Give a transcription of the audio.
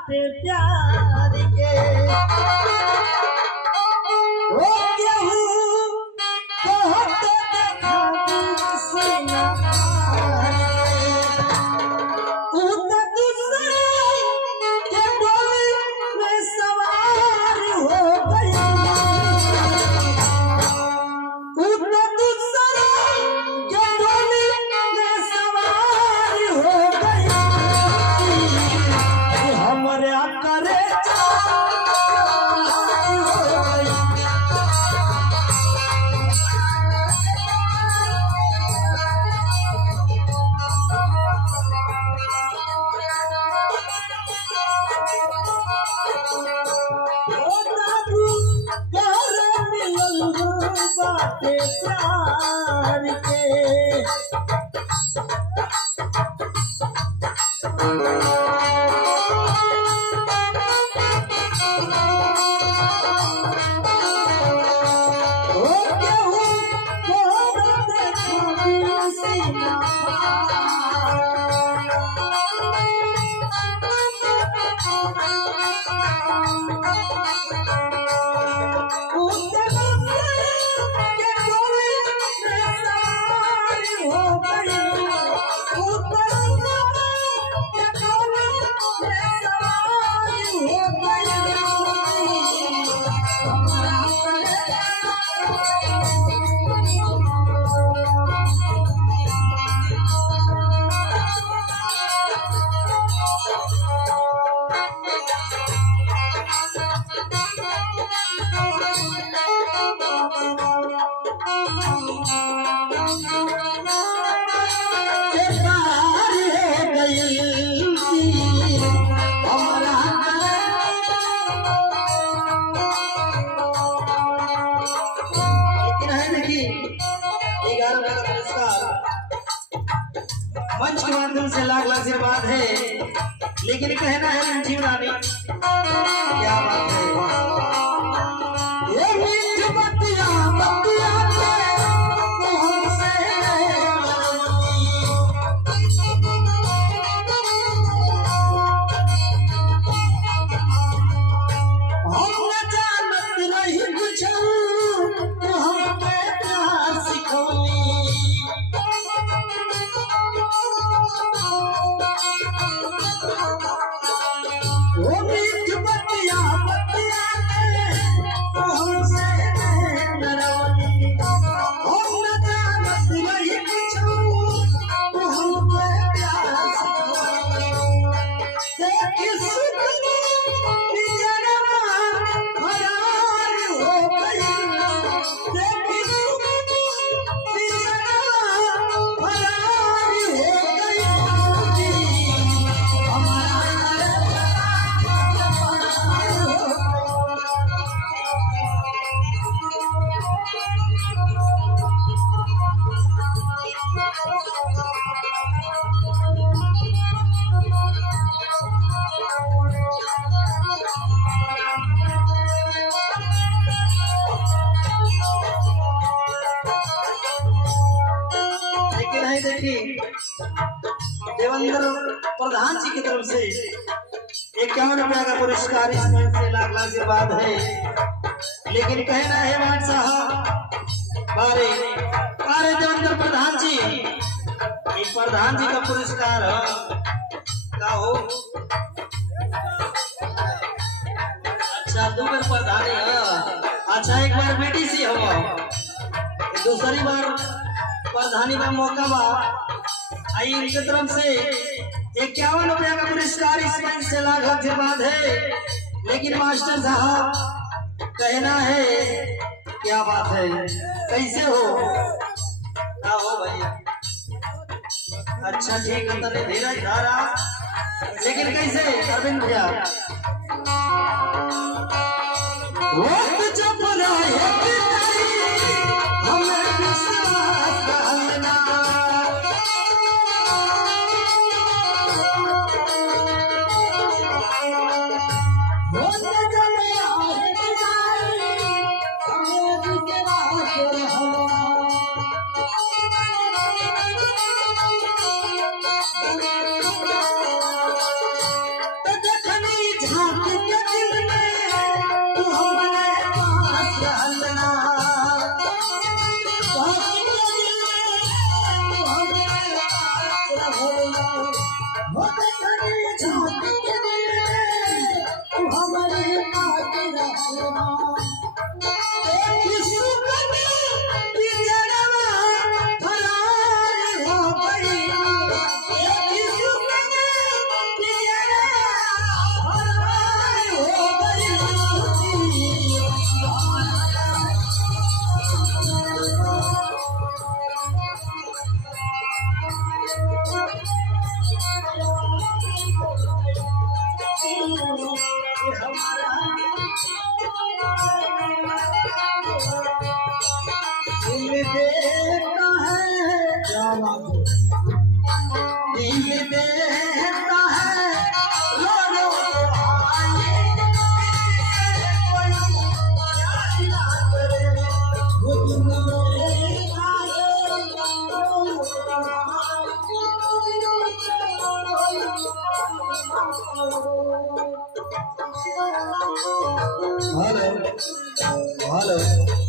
बाटे प्यार के ओ केहू कहत देखा सीना बाटे प्यार के मंच के माध्यम से लाख लाख आशीर्वाद है, लेकिन कहना है रंजीव रानी क्या बात है। ये मीठ बतिया बतिया देवेंद्र प्रधान जी की तरफ से 51 रुपया का पुरस्कार इस मंच से लाख लाख आशीर्वाद है, लेकिन कहना है मान साहब बारे अरे देवेंद्र प्रधान जी, ये प्रधान जी का पुरस्कार का हो। अच्छा 2 बार प्रधानी है, अच्छा 1 बार बेटी सी हो, दूसरी बार प्रधानी का मौका बा। आई इनकी तरफ से 51 रुपया का पुरस्कार इस मंच से लाख आशीर्वाद है, लेकिन मास्टर साहब कहना है क्या बात है, कैसे हो क्या हो भैया। अच्छा ठीक है तने धीरज धारा, लेकिन कैसे अरविंद भैया वक्त जब रहे हमें विश्वास रहना हमारा दिल देता है, दिल देता है रो रो आए, कोई याद ना करे वो दिन हेलो हेलो